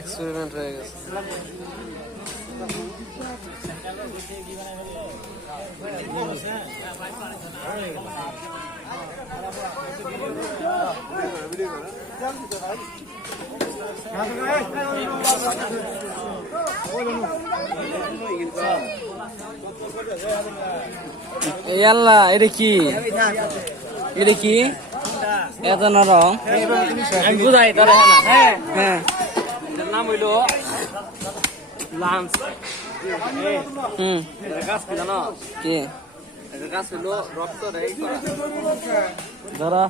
Experiment হয়ে গেছে। এই আল্লাহ, এটা কি? এটা কি এত নরম? হ্যাঁ, নাম হইল লাঞ্চ। গাছ কি জানো? কি গাছ হইল রক্ত ধরা